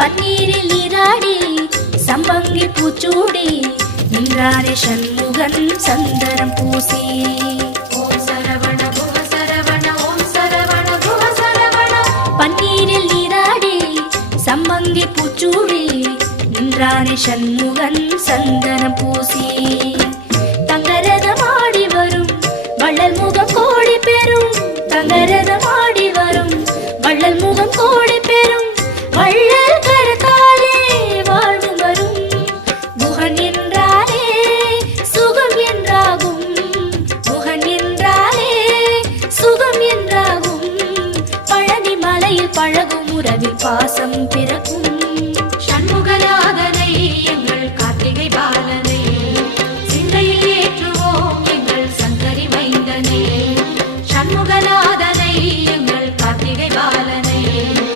பன்னீரில் நீராடி சம்பங்கி பூச்சூடி நின்றாரே சண்முகன் சந்தனம் பூசி. ஓம் சரவண குஹ சரவண ஓம் சரவண குஹ சரவண. பன்னீரில் நீராடி சம்பங்கி பூச்சூடி நின்றாரே சண்முகன் சந்தனம் பூசி. தங்கரதமாடி வரும் வள்ளல் முகம் கோடி பெறும். தங்கரதமாடி வரும் வள்ளல் முகம் கோடி பெறும். வள்ளல் கரத்தாலே வாழ்வு வரும். குஹன் என்றாலே சுகம் என்றாகும். குஹன் என்றாலே சுகம் என்றாகும். பழனி மலையில் பழகும் உறவில் பாசம் பிறக்கும். ஷண்முகலா